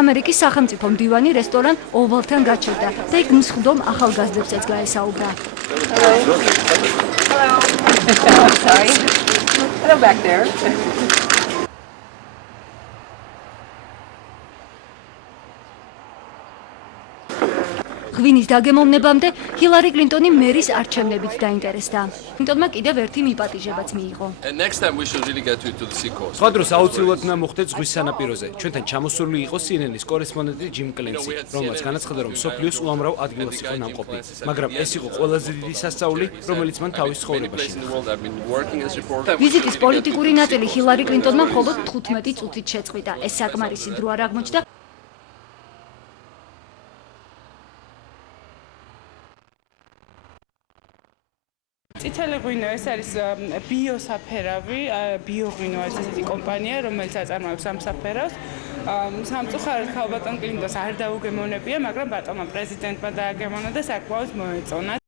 ამერიკის სახელმწიფო მდივანი რესტორან ოვალთან გაჩერდა და იქ მსხდომ ახალგაზრდებსაც გაესაუბრა. Hello back there. ღვინის დაგემოვნებამდე ჰილარი კლინტონი მერის არჩევნებით დაინტერესდა. კლინტონმა კიდევ ერთი მიპატიჟებაც მიიღო. სხვა დროს აუცილებლად უნდა მოხდეს ზღვის სანაპიროზე. ჩვენთან ჩამოსული იყო CNN-ის კორესპონდენტი ჯიმ კლენსი, რომელმაც განაცხადა, რომ მსოფლიოს უამრავ ადგილას იყო ნამყოფი. მაგრამ ეს იყო ყველაზე დიდი სასწაული, რომელიც მან თავის ცხოვრებაში მიიღო. ვიზიტის პოლიტიკური ნაწილი ჰილარი კლინტონმა მხოლოდ 15 წუთით შეწყვიტა. ეს საკმარისი დრო არ აღმოჩნდა. წითელი ღვინო ეს არის ბიოსაფერავი, ბიოღვინო არის ესეთი კომპანია, რომელიც აწარმოებს ამ საფერავს. სამწუხაროდ ქალბატონ კლინტონს არ დაუგემოვნებია, მაგრამ ბატონმა პრეზიდენტმა დააგემოვნა და საკმაოდ მოეწონა.